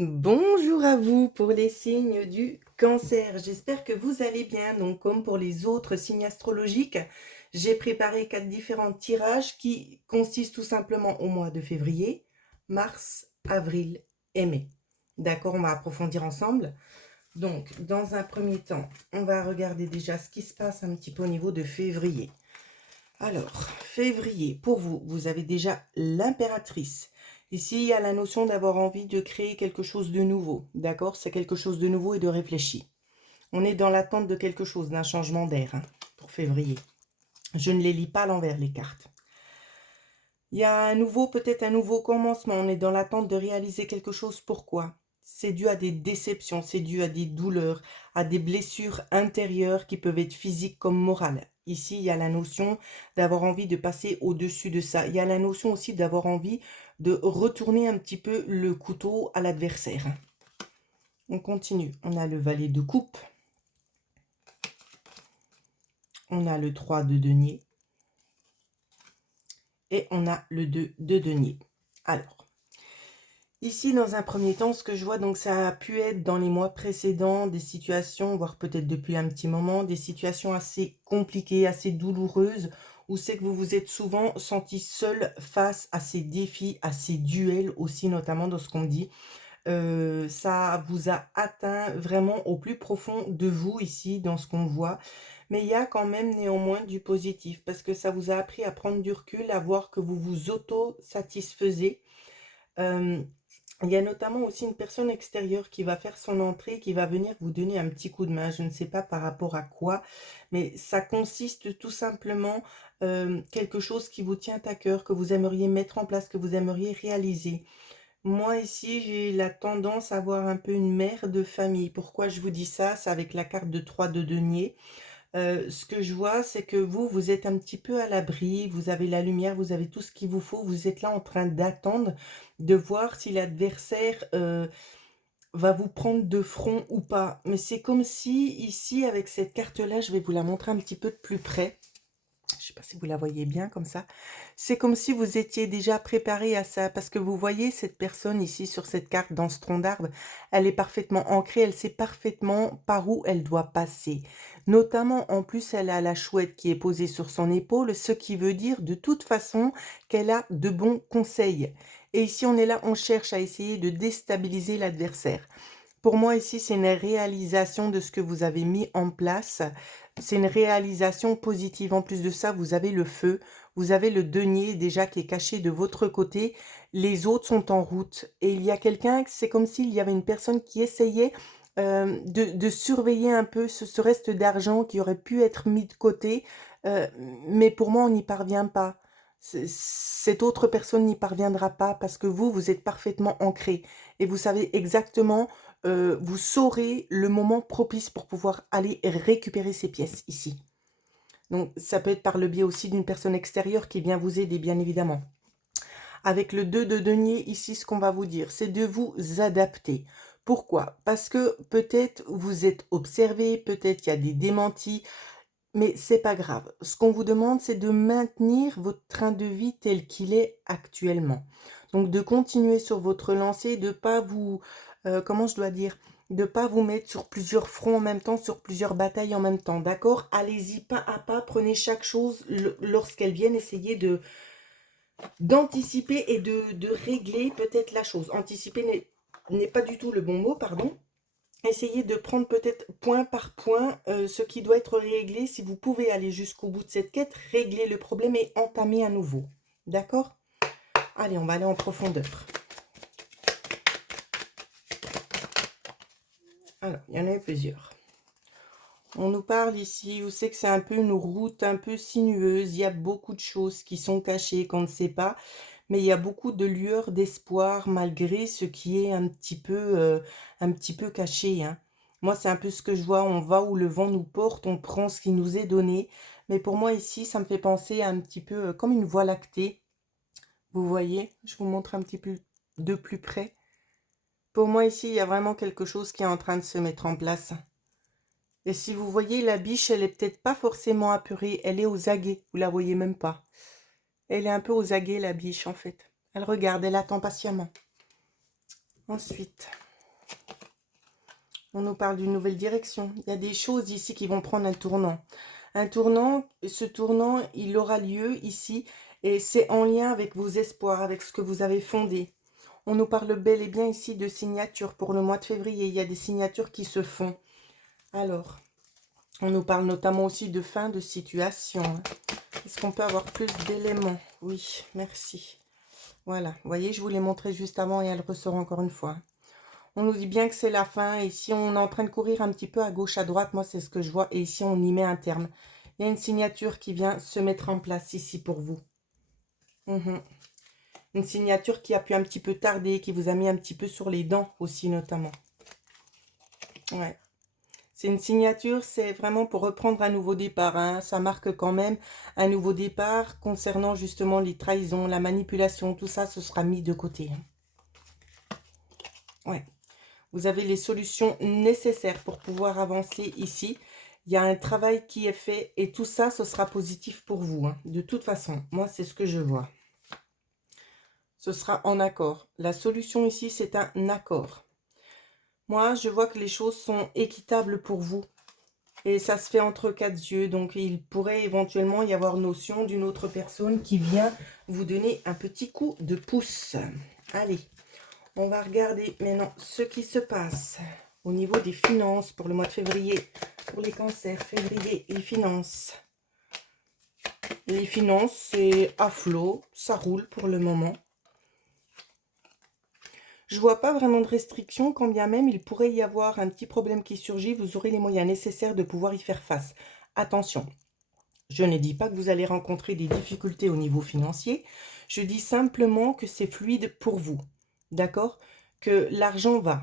Bonjour à vous pour les signes du cancer. J'espère que vous allez bien. Donc, comme pour les autres signes astrologiques, j'ai préparé 4 différents tirages qui consistent tout simplement au mois de février, mars, avril et mai. D'accord, on va approfondir ensemble. Donc, dans un premier temps, on va regarder déjà ce qui se passe un petit peu au niveau de février. Alors, février, pour vous, vous avez déjà l'impératrice. Ici, il y a la notion d'avoir envie de créer quelque chose de nouveau. D'accord? C'est quelque chose de nouveau et de réfléchi. On est dans l'attente de quelque chose, d'un changement d'air pour février. Je ne les lis pas à l'envers, les cartes. Il y a peut-être un nouveau commencement. On est dans l'attente de réaliser quelque chose. Pourquoi? C'est dû à des déceptions, c'est dû à des douleurs, à des blessures intérieures qui peuvent être physiques comme morales. Ici, il y a la notion d'avoir envie de passer au-dessus de ça. Il y a la notion aussi d'avoir envie de retourner un petit peu le couteau à l'adversaire. On continue. On a le valet de coupe. On a le 3 de denier. Et on a le 2 de denier. Alors, ici, dans un premier temps, ce que je vois, donc ça a pu être dans les mois précédents des situations, voire peut-être depuis un petit moment, des situations assez compliquées, assez douloureuses, où c'est que vous vous êtes souvent senti seul face à ces défis, à ces duels aussi, notamment dans ce qu'on me dit. Ça vous a atteint vraiment au plus profond de vous ici, dans ce qu'on voit. Mais il y a quand même néanmoins du positif, parce que ça vous a appris à prendre du recul, à voir que vous vous auto-satisfaisez. Il y a notamment aussi une personne extérieure qui va faire son entrée, qui va venir vous donner un petit coup de main. Je ne sais pas par rapport à quoi, mais ça consiste tout simplement quelque chose qui vous tient à cœur, que vous aimeriez mettre en place, que vous aimeriez réaliser. Moi ici, j'ai la tendance à avoir un peu une mère de famille. Pourquoi je vous dis ça? C'est avec la carte de 3 de denier. Ce que je vois, c'est que vous êtes un petit peu à l'abri, vous avez la lumière, vous avez tout ce qu'il vous faut, vous êtes là en train d'attendre, de voir si l'adversaire va vous prendre de front ou pas. Mais c'est comme si, ici, avec cette carte-là, je vais vous la montrer un petit peu de plus près. Je ne sais pas si vous la voyez bien comme ça. C'est comme si vous étiez déjà préparé à ça, parce que vous voyez cette personne ici sur cette carte dans ce tronc d'arbre, elle est parfaitement ancrée, elle sait parfaitement par où elle doit passer. Notamment, en plus, elle a la chouette qui est posée sur son épaule, ce qui veut dire de toute façon qu'elle a de bons conseils. Et ici, on est là, on cherche à essayer de déstabiliser l'adversaire. Pour moi, ici, c'est une réalisation de ce que vous avez mis en place. C'est une réalisation positive. En plus de ça, vous avez le feu, vous avez le denier déjà qui est caché de votre côté. Les autres sont en route. Et il y a quelqu'un, c'est comme s'il y avait une personne qui essayait de surveiller un peu ce reste d'argent qui aurait pu être mis de côté. Euh, mais pour moi, on n'y parvient pas. Cette autre personne n'y parviendra pas parce que vous êtes parfaitement ancré. Et vous savez exactement vous saurez le moment propice pour pouvoir aller récupérer ces pièces ici. Donc, ça peut être par le biais aussi d'une personne extérieure qui vient vous aider, bien évidemment. Avec le 2 de denier, ici, ce qu'on va vous dire, c'est de vous adapter. Pourquoi? Parce que peut-être vous êtes observé, peut-être il y a des démentis, mais c'est pas grave. Ce qu'on vous demande, c'est de maintenir votre train de vie tel qu'il est actuellement. Donc de continuer sur votre lancée, de pas vous, comment je dois dire, de pas vous mettre sur plusieurs fronts en même temps, sur plusieurs batailles en même temps, d'accord? Allez-y pas à pas, prenez chaque chose lorsqu'elles viennent, essayez d'anticiper et de régler peut-être la chose. Anticiper n'est pas du tout le bon mot, pardon. Essayez de prendre peut-être point par point ce qui doit être réglé. Si vous pouvez aller jusqu'au bout de cette quête, régler le problème et entamer à nouveau. D'accord? Allez, on va aller en profondeur. Alors, il y en a plusieurs. On nous parle ici, vous savez que c'est un peu une route un peu sinueuse. Il y a beaucoup de choses qui sont cachées, qu'on ne sait pas. Mais il y a beaucoup de lueurs d'espoir malgré ce qui est un petit peu caché, hein. Moi, c'est un peu ce que je vois. On va où le vent nous porte, on prend ce qui nous est donné. Mais pour moi, ici, ça me fait penser à un petit peu comme une voie lactée. Vous voyez? Je vous montre un petit peu de plus près. Pour moi, ici, il y a vraiment quelque chose qui est en train de se mettre en place. Et si vous voyez, la biche, elle est peut-être pas forcément apurée. Elle est aux aguets. Vous la voyez même pas. Elle est un peu aux aguets, la biche, en fait. Elle regarde, elle attend patiemment. Ensuite, On nous parle d'une nouvelle direction. Il y a des choses ici qui vont prendre un tournant. Un tournant, ce tournant, il aura lieu ici et c'est en lien avec vos espoirs, avec ce que vous avez fondé. On nous parle bel et bien ici de signatures pour le mois de février. Il y a des signatures qui se font. Alors, on nous parle notamment aussi de fin de situation. Est-ce qu'on peut avoir plus d'éléments? Oui, merci. Voilà, vous voyez, je vous l'ai montré juste avant et elle ressort encore une fois. On nous dit bien que c'est la fin. Et ici, on est en train de courir un petit peu à gauche, à droite. Moi, c'est ce que je vois. Et ici, on y met un terme. Il y a une signature qui vient se mettre en place ici pour vous. Une signature qui a pu un petit peu tarder, qui vous a mis un petit peu sur les dents aussi, notamment. Ouais. C'est une signature, c'est vraiment pour reprendre un nouveau départ. Hein. Ça marque quand même un nouveau départ concernant justement les trahisons, la manipulation. Tout ça, ce sera mis de côté. Ouais. Vous avez les solutions nécessaires pour pouvoir avancer ici. Il y a un travail qui est fait et tout ça, ce sera positif pour vous. Hein. De toute façon, moi, c'est ce que je vois. Ce sera en accord. La solution ici, c'est un accord. Moi, je vois que les choses sont équitables pour vous. Et ça se fait entre quatre yeux. Donc, il pourrait éventuellement y avoir notion d'une autre personne qui vient vous donner un petit coup de pouce. Allez. On va regarder maintenant ce qui se passe au niveau des finances pour le mois de février. Pour les cancers, février, les finances. Les finances, c'est à flot, ça roule pour le moment. Je vois pas vraiment de restrictions, quand bien même il pourrait y avoir un petit problème qui surgit. Vous aurez les moyens nécessaires de pouvoir y faire face. Attention, je ne dis pas que vous allez rencontrer des difficultés au niveau financier. Je dis simplement que c'est fluide pour vous. D'accord? Que l'argent va.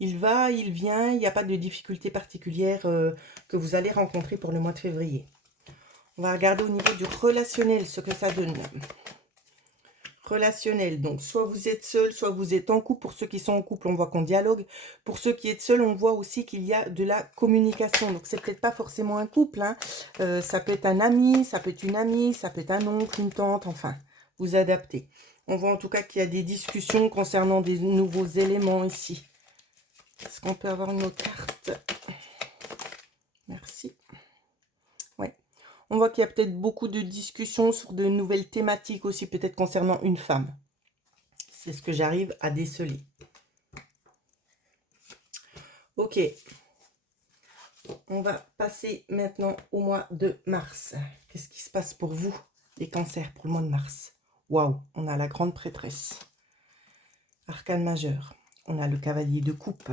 Il va, il vient, il n'y a pas de difficulté particulière que vous allez rencontrer pour le mois de février. On va regarder au niveau du relationnel ce que ça donne. Relationnel, donc soit vous êtes seul, soit vous êtes en couple. Pour ceux qui sont en couple, on voit qu'on dialogue. Pour ceux qui êtes seul, on voit aussi qu'il y a de la communication. Donc c'est peut-être pas forcément un couple. Hein. Ça peut être un ami, ça peut être une amie, ça peut être un oncle, une tante, enfin, vous adaptez. On voit en tout cas qu'il y a des discussions concernant des nouveaux éléments ici. Est-ce qu'on peut avoir une autre carte? Merci. Ouais. On voit qu'il y a peut-être beaucoup de discussions sur de nouvelles thématiques aussi, peut-être concernant une femme. C'est ce que j'arrive à déceler. Ok. On va passer maintenant au mois de mars. Qu'est-ce qui se passe pour vous, les cancers, pour le mois de mars? Waouh, on a la grande prêtresse. Arcane majeur. On a le cavalier de coupe.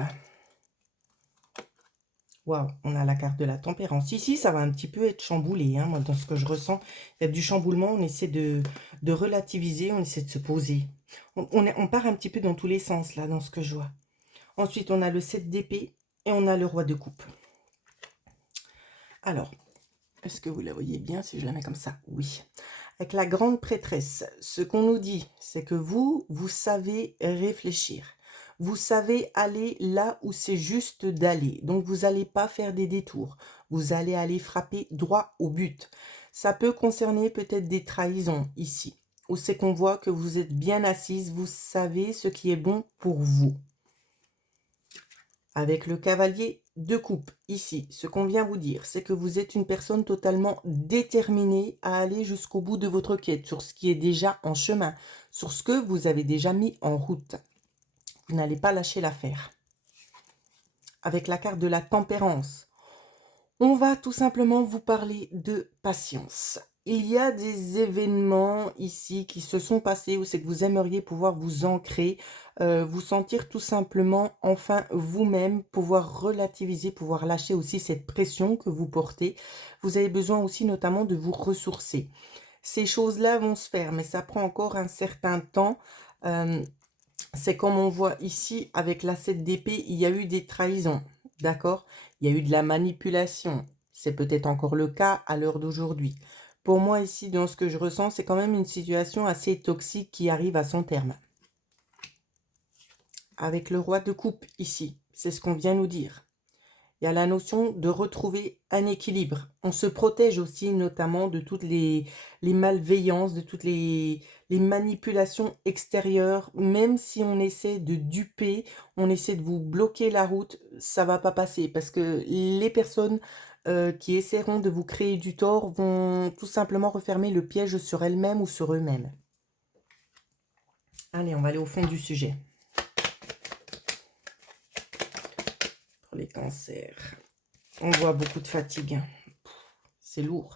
Waouh, on a la carte de la tempérance. Ici, ça va un petit peu être chamboulé. Hein, moi, dans ce que je ressens, il y a du chamboulement. On essaie de relativiser, on essaie de se poser. On part un petit peu dans tous les sens, là, dans ce que je vois. Ensuite, on a le 7 d'épée et on a le roi de coupe. Alors, est-ce que vous la voyez bien si je la mets comme ça? Oui. Avec la grande prêtresse, ce qu'on nous dit, c'est que vous savez réfléchir. Vous savez aller là où c'est juste d'aller. Donc, vous n'allez pas faire des détours. Vous allez aller frapper droit au but. Ça peut concerner peut-être des trahisons ici, où c'est qu'on voit que vous êtes bien assise. Vous savez ce qui est bon pour vous. Avec le cavalier de coupe, ici, ce qu'on vient vous dire, c'est que vous êtes une personne totalement déterminée à aller jusqu'au bout de votre quête, sur ce qui est déjà en chemin, sur ce que vous avez déjà mis en route. Vous n'allez pas lâcher l'affaire. Avec la carte de la tempérance, on va tout simplement vous parler de patience. Il y a des événements ici qui se sont passés où c'est que vous aimeriez pouvoir vous ancrer, vous sentir tout simplement enfin vous-même, pouvoir relativiser, pouvoir lâcher aussi cette pression que vous portez. Vous avez besoin aussi notamment de vous ressourcer. Ces choses-là vont se faire, mais ça prend encore un certain temps. C'est comme on voit ici avec la 7 d'épée, il y a eu des trahisons, d'accord? Il y a eu de la manipulation. C'est peut-être encore le cas à l'heure d'aujourd'hui. Pour moi ici, dans ce que je ressens, c'est quand même une situation assez toxique qui arrive à son terme. Avec le roi de coupe ici, c'est ce qu'on vient nous dire. Il Il y a la notion de retrouver un équilibre. On se protège aussi notamment de toutes les malveillances, de toutes les manipulations extérieures. Même si on essaie de duper, on essaie de vous bloquer la route, ça va pas passer parce que les personnes qui essaieront de vous créer du tort vont tout simplement refermer le piège sur elles-mêmes ou sur eux-mêmes. Allez, on va aller au fond du sujet. Pour les cancers, on voit beaucoup de fatigue. C'est lourd.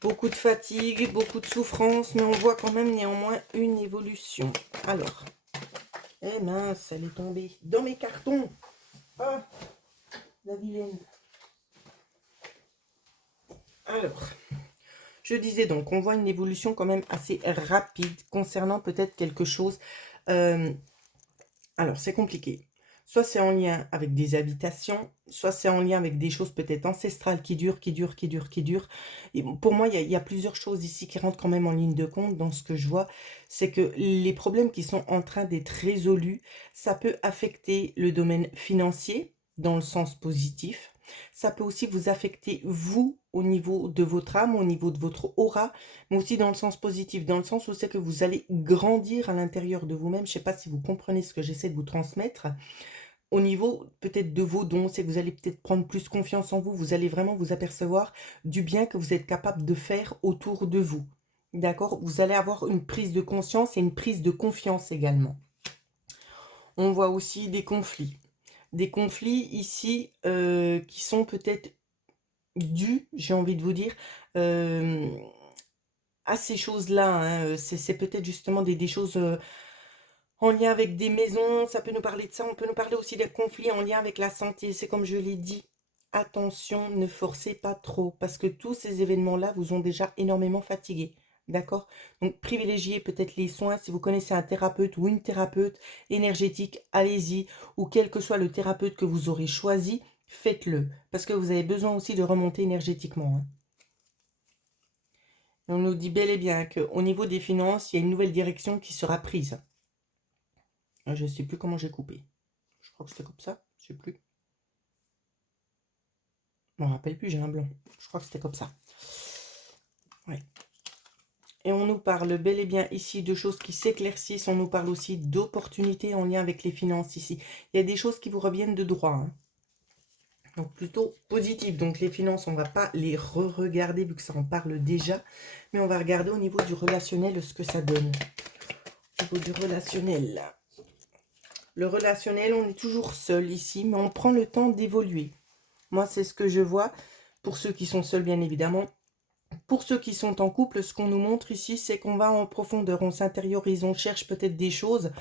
Beaucoup de fatigue, beaucoup de souffrance, mais on voit quand même néanmoins une évolution. Alors, eh mince, elle est tombée dans mes cartons. Ah, la vilaine. Alors, je disais donc, on voit une évolution quand même assez rapide concernant peut-être quelque chose. Alors, c'est compliqué. Soit c'est en lien avec des habitations, soit c'est en lien avec des choses peut-être ancestrales qui durent. Et pour moi, il y a plusieurs choses ici qui rentrent quand même en ligne de compte dans ce que je vois. C'est que les problèmes qui sont en train d'être résolus, ça peut affecter le domaine financier dans le sens positif. Ça peut aussi vous affecter, vous, au niveau de votre âme, au niveau de votre aura, mais aussi dans le sens positif, dans le sens où c'est que vous allez grandir à l'intérieur de vous-même. Je ne sais pas si vous comprenez ce que j'essaie de vous transmettre. Au niveau peut-être de vos dons, c'est que vous allez peut-être prendre plus confiance en vous. Vous allez vraiment vous apercevoir du bien que vous êtes capable de faire autour de vous. D'accord? Vous allez avoir une prise de conscience et une prise de confiance également. On voit aussi des conflits. Des conflits ici qui sont peut-être dus, j'ai envie de vous dire, à ces choses-là. Hein. C'est peut-être justement des choses en lien avec des maisons. Ça peut nous parler de ça. On peut nous parler aussi des conflits en lien avec la santé. C'est comme je l'ai dit. Attention, ne forcez pas trop parce que tous ces événements-là vous ont déjà énormément fatigué. D'accord? Donc, privilégiez peut-être les soins. Si vous connaissez un thérapeute ou une thérapeute énergétique, allez-y. Ou quel que soit le thérapeute que vous aurez choisi, faites-le. Parce que vous avez besoin aussi de remonter énergétiquement. Hein. Et on nous dit bel et bien qu'au niveau des finances, il y a une nouvelle direction qui sera prise. Je ne sais plus comment j'ai coupé. Je crois que c'était comme ça. Je ne sais plus. Je ne me rappelle plus, j'ai un blanc. Je crois que c'était comme ça. Ouais. Et on nous parle bel et bien ici de choses qui s'éclaircissent. On nous parle aussi d'opportunités en lien avec les finances ici. Il y a des choses qui vous reviennent de droit. Hein. Donc plutôt positif. Donc les finances, on ne va pas les re-regarder vu que ça en parle déjà. Mais on va regarder au niveau du relationnel ce que ça donne. Au niveau du relationnel. Le relationnel, on est toujours seul ici, mais on prend le temps d'évoluer. Moi, c'est ce que je vois. Pour ceux qui sont seuls, bien évidemment. Pour ceux qui sont en couple, ce qu'on nous montre ici, c'est qu'on va en profondeur, on s'intériorise, on cherche peut-être des choses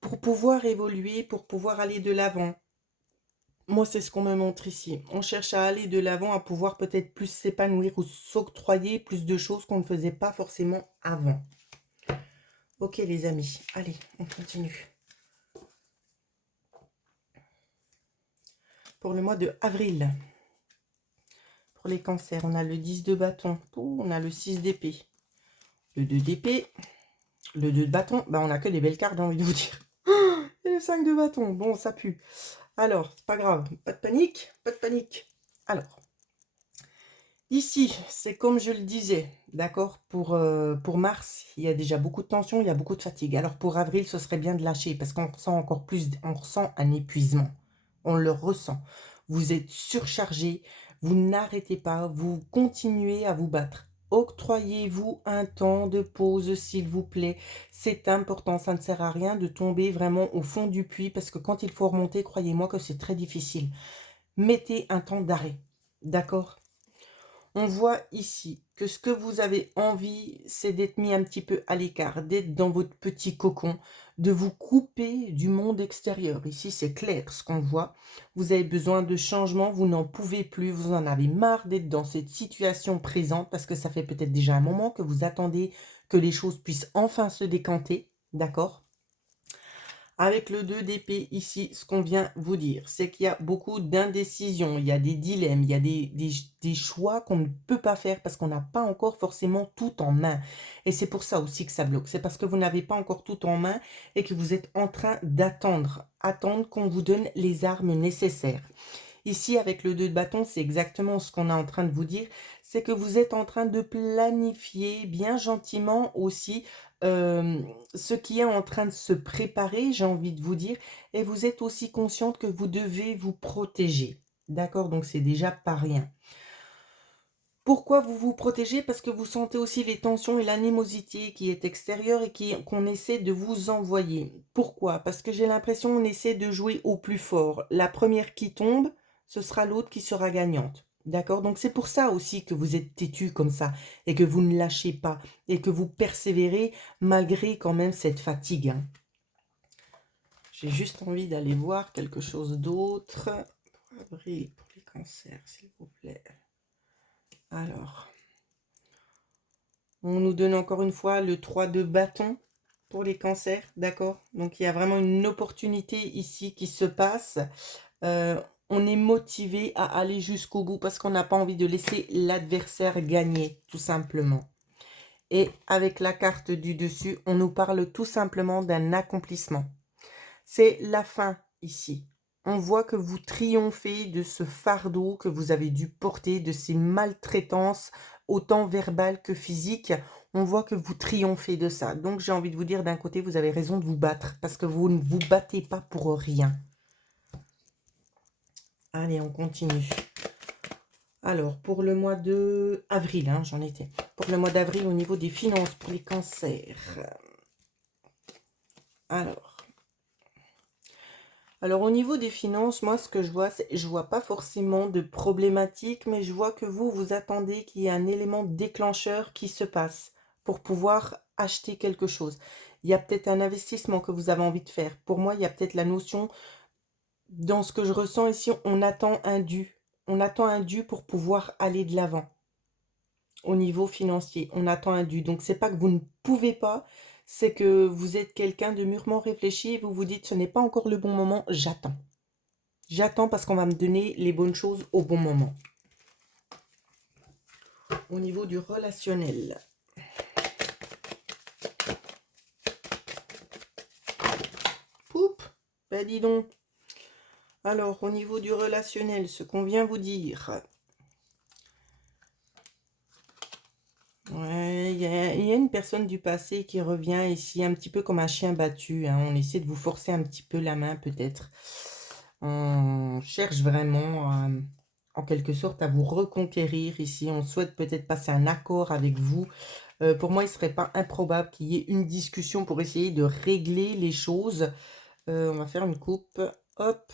pour pouvoir évoluer, pour pouvoir aller de l'avant. Moi, c'est ce qu'on me montre ici. On cherche à aller de l'avant, à pouvoir peut-être plus s'épanouir ou s'octroyer plus de choses qu'on ne faisait pas forcément avant. Ok, les amis. Allez, on continue. Pour le mois de avril. Pour les cancers, on a le 10 de bâton. On a le 6 d'épée. Le 2 d'épée. Le 2 de bâton. Ben, on n'a que des belles cartes, j'ai envie de vous dire. Et le 5 de bâton. Bon, ça pue. Alors, c'est pas grave. Pas de panique. Pas de panique. Alors, ici, c'est comme je le disais. D'accord, pour mars, il y a déjà beaucoup de tension, il y a beaucoup de fatigue. Alors, pour avril, ce serait bien de lâcher parce qu'on ressent encore plus. On ressent un épuisement. On le ressent. Vous êtes surchargé. Vous n'arrêtez pas, vous continuez à vous battre. Octroyez-vous un temps de pause, s'il vous plaît. C'est important, ça ne sert à rien de tomber vraiment au fond du puits parce que quand il faut remonter, croyez-moi que c'est très difficile. Mettez un temps d'arrêt, d'accord ? On voit ici que ce que vous avez envie, c'est d'être mis un petit peu à l'écart, d'être dans votre petit cocon, de vous couper du monde extérieur. Ici, c'est clair ce qu'on voit. Vous avez besoin de changement, vous n'en pouvez plus, vous en avez marre d'être dans cette situation présente parce que ça fait peut-être déjà un moment que vous attendez que les choses puissent enfin se décanter, d'accord ? Avec le 2 d'épée ici, ce qu'on vient vous dire, c'est qu'il y a beaucoup d'indécisions, il y a des dilemmes, il y a des choix qu'on ne peut pas faire parce qu'on n'a pas encore forcément tout en main. Et c'est pour ça aussi que ça bloque. C'est parce que vous n'avez pas encore tout en main et que vous êtes en train d'attendre. Attendre qu'on vous donne les armes nécessaires. Ici, avec le 2 de bâton, c'est exactement ce qu'on est en train de vous dire. C'est que vous êtes en train de planifier bien gentiment aussi ce qui est en train de se préparer, j'ai envie de vous dire. Et vous êtes aussi consciente que vous devez vous protéger. D'accord? Donc, c'est déjà pas rien. Pourquoi vous vous protégez? Parce que vous sentez aussi les tensions et l'animosité qui est extérieure et qu'on essaie de vous envoyer. Pourquoi? Parce que j'ai l'impression qu'on essaie de jouer au plus fort. La première qui tombe, ce sera l'autre qui sera gagnante. D'accord? Donc c'est pour ça aussi que vous êtes têtu comme ça et que vous ne lâchez pas et que vous persévérez malgré quand même cette fatigue, hein. J'ai juste envie d'aller voir quelque chose d'autre. Avril pour les cancers, s'il vous plaît. Alors, on nous donne encore une fois le 3 de bâton pour les cancers, d'accord? Donc, il y a vraiment une opportunité ici qui se passe. On est motivé à aller jusqu'au bout parce qu'on n'a pas envie de laisser l'adversaire gagner, tout simplement. Et avec la carte du dessus, on nous parle tout simplement d'un accomplissement. C'est la fin ici. On voit que vous triomphez de ce fardeau que vous avez dû porter, de ces maltraitances, autant verbales que physiques. On voit que vous triomphez de ça. Donc j'ai envie de vous dire, d'un côté, vous avez raison de vous battre, parce que vous ne vous battez pas pour rien. Allez, on continue. Alors, pour le mois de avril, hein, j'en étais. Pour le mois d'avril, au niveau des finances, pour les cancers. Alors, au niveau des finances, moi, ce que je vois, c'est, je vois pas forcément de problématique, mais je vois que vous attendez qu'il y ait un élément déclencheur qui se passe pour pouvoir acheter quelque chose. Il y a peut-être un investissement que vous avez envie de faire. Pour moi, il y a peut-être la notion, dans ce que je ressens ici, on attend un dû. On attend un dû pour pouvoir aller de l'avant. Au niveau financier, on attend un dû. Donc, c'est pas que vous ne pouvez pas, c'est que vous êtes quelqu'un de mûrement réfléchi et vous vous dites, ce n'est pas encore le bon moment, j'attends. J'attends parce qu'on va me donner les bonnes choses au bon moment. Au niveau du relationnel. Poup, ben dis donc. Alors, au niveau du relationnel, ce qu'on vient vous dire. Ouais, il y a une personne du passé qui revient ici un petit peu comme un chien battu, hein. On essaie de vous forcer un petit peu la main peut-être. On cherche vraiment en quelque sorte à vous reconquérir ici. On souhaite peut-être passer un accord avec vous. Pour moi, il ne serait pas improbable qu'il y ait une discussion pour essayer de régler les choses. On va faire une coupe. Hop.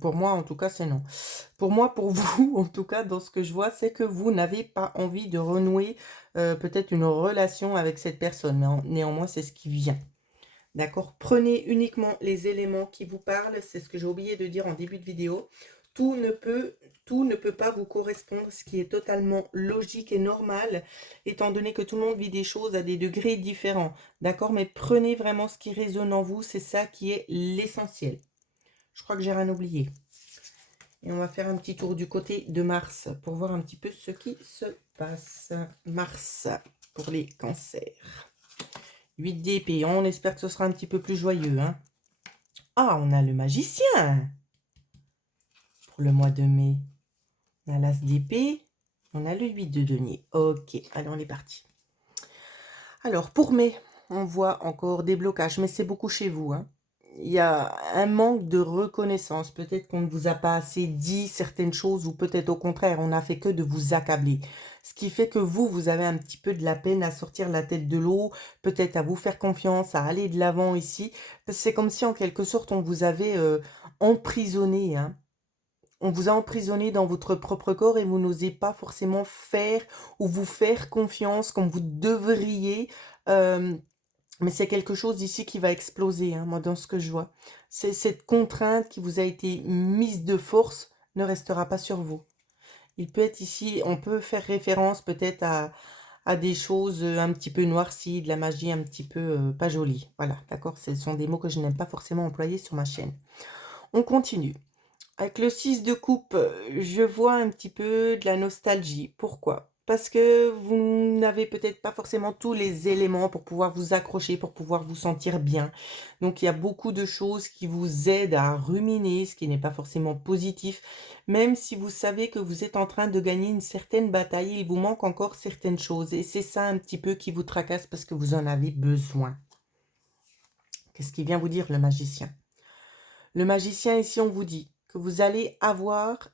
Pour moi, en tout cas, c'est non. Pour moi, pour vous, en tout cas, dans ce que je vois, c'est que vous n'avez pas envie de renouer peut-être une relation avec cette personne. Mais néanmoins, c'est ce qui vient. D'accord? Prenez uniquement les éléments qui vous parlent. C'est ce que j'ai oublié de dire en début de vidéo. Tout ne peut pas vous correspondre, ce qui est totalement logique et normal, étant donné que tout le monde vit des choses à des degrés différents. D'accord? Mais prenez vraiment ce qui résonne en vous. C'est ça qui est l'essentiel. Je crois que j'ai rien oublié. Et on va faire un petit tour du côté de Mars pour voir un petit peu ce qui se passe. Mars pour les cancers. 8 d'épée. On espère que ce sera un petit peu plus joyeux, hein. Ah, on a le magicien pour le mois de mai. On a l'as d'épée. On a le 8 de denier. Ok, allez, on est parti. Alors, pour mai, on voit encore des blocages, mais c'est beaucoup chez vous, hein. Il y a un manque de reconnaissance. Peut-être qu'on ne vous a pas assez dit certaines choses ou peut-être au contraire, on n'a fait que de vous accabler. Ce qui fait que vous avez un petit peu de la peine à sortir la tête de l'eau, peut-être à vous faire confiance, à aller de l'avant ici. C'est comme si en quelque sorte on vous avait emprisonné, hein. On vous a emprisonné dans votre propre corps et vous n'osez pas forcément faire ou vous faire confiance comme vous devriez. Mais c'est quelque chose ici qui va exploser, hein, moi, dans ce que je vois. C'est cette contrainte qui vous a été mise de force ne restera pas sur vous. Il peut être ici, on peut faire référence peut-être à des choses un petit peu noircies, de la magie un petit peu pas jolie. Voilà, d'accord? Ce sont des mots que je n'aime pas forcément employer sur ma chaîne. On continue. Avec le 6 de coupe, je vois un petit peu de la nostalgie. Pourquoi? parce que vous n'avez peut-être pas forcément tous les éléments pour pouvoir vous accrocher, pour pouvoir vous sentir bien. Donc il y a beaucoup de choses qui vous aident à ruminer, ce qui n'est pas forcément positif. Même si vous savez que vous êtes en train de gagner une certaine bataille, il vous manque encore certaines choses. Et c'est ça un petit peu qui vous tracasse parce que vous en avez besoin. Qu'est-ce qu'il vient vous dire, le magicien? Le magicien, ici, on vous dit que vous allez avoir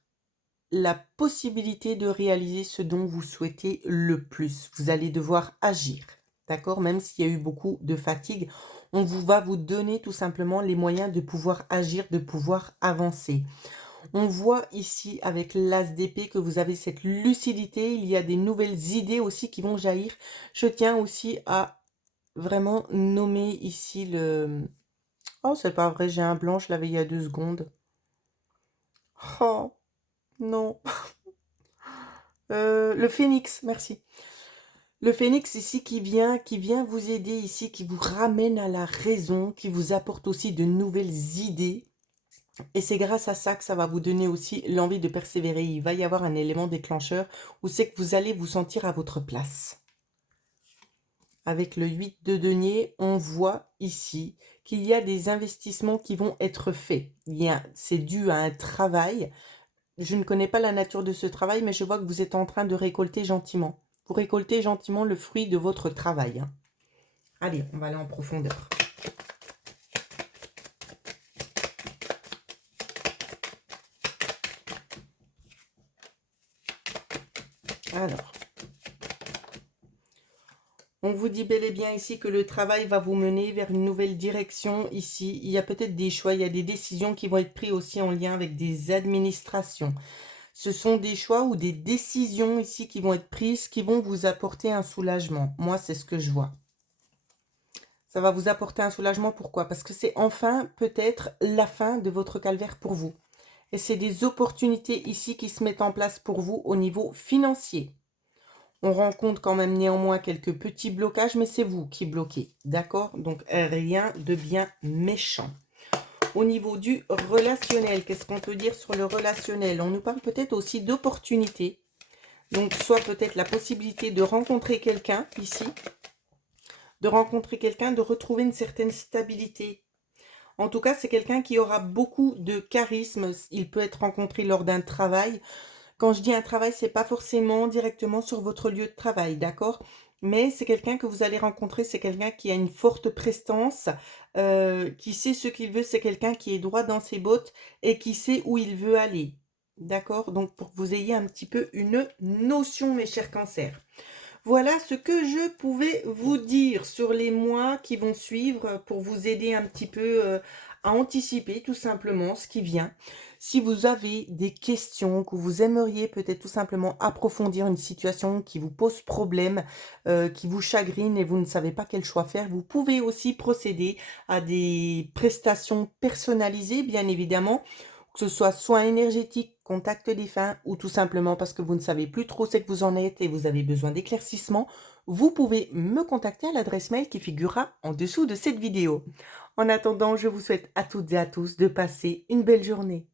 la possibilité de réaliser ce dont vous souhaitez le plus. Vous allez devoir agir, d'accord? Même s'il y a eu beaucoup de fatigue, on va vous donner tout simplement les moyens de pouvoir agir, de pouvoir avancer. On voit ici avec l'as d'épée que vous avez cette lucidité, il y a des nouvelles idées aussi qui vont jaillir. Je tiens aussi à vraiment nommer ici le... Oh, c'est pas vrai, j'ai un blanc, je l'avais il y a 2 secondes. Oh, non. Le phénix, merci. Le phénix ici qui vient vous aider ici, qui vous ramène à la raison, qui vous apporte aussi de nouvelles idées. Et c'est grâce à ça que ça va vous donner aussi l'envie de persévérer. Il va y avoir un élément déclencheur où c'est que vous allez vous sentir à votre place. Avec le 8 de denier, on voit ici qu'il y a des investissements qui vont être faits. C'est dû à un travail. Je ne connais pas la nature de ce travail, mais je vois que vous êtes en train de récolter gentiment. Vous récoltez gentiment le fruit de votre travail, hein. Allez, on va aller en profondeur. Alors, on vous dit bel et bien ici que le travail va vous mener vers une nouvelle direction. Ici, il y a peut-être des choix, il y a des décisions qui vont être prises aussi en lien avec des administrations. Ce sont des choix ou des décisions ici qui vont être prises, qui vont vous apporter un soulagement. Moi, c'est ce que je vois. Ça va vous apporter un soulagement. Pourquoi? Parce que c'est enfin peut-être la fin de votre calvaire pour vous. Et c'est des opportunités ici qui se mettent en place pour vous au niveau financier. On rencontre quand même néanmoins quelques petits blocages, mais c'est vous qui bloquez. D'accord? Donc rien de bien méchant. Au niveau du relationnel, qu'est-ce qu'on peut dire sur le relationnel? On nous parle peut-être aussi d'opportunités. Donc soit peut-être la possibilité de rencontrer quelqu'un ici, de rencontrer quelqu'un, de retrouver une certaine stabilité. En tout cas, c'est quelqu'un qui aura beaucoup de charisme. Il peut être rencontré lors d'un travail. Quand je dis un travail, c'est pas forcément directement sur votre lieu de travail, d'accord? Mais c'est quelqu'un que vous allez rencontrer, c'est quelqu'un qui a une forte prestance, qui sait ce qu'il veut, c'est quelqu'un qui est droit dans ses bottes et qui sait où il veut aller. D'accord? Donc pour que vous ayez un petit peu une notion, mes chers cancers. Voilà ce que je pouvais vous dire sur les mois qui vont suivre pour vous aider un petit peu à anticiper tout simplement ce qui vient. Si vous avez des questions, que vous aimeriez peut-être tout simplement approfondir une situation qui vous pose problème, qui vous chagrine et vous ne savez pas quel choix faire, vous pouvez aussi procéder à des prestations personnalisées, bien évidemment, que ce soit soins énergétiques, contact défunt ou tout simplement parce que vous ne savez plus trop ce que vous en êtes et vous avez besoin d'éclaircissement, vous pouvez me contacter à l'adresse mail qui figurera en dessous de cette vidéo. En attendant, je vous souhaite à toutes et à tous de passer une belle journée.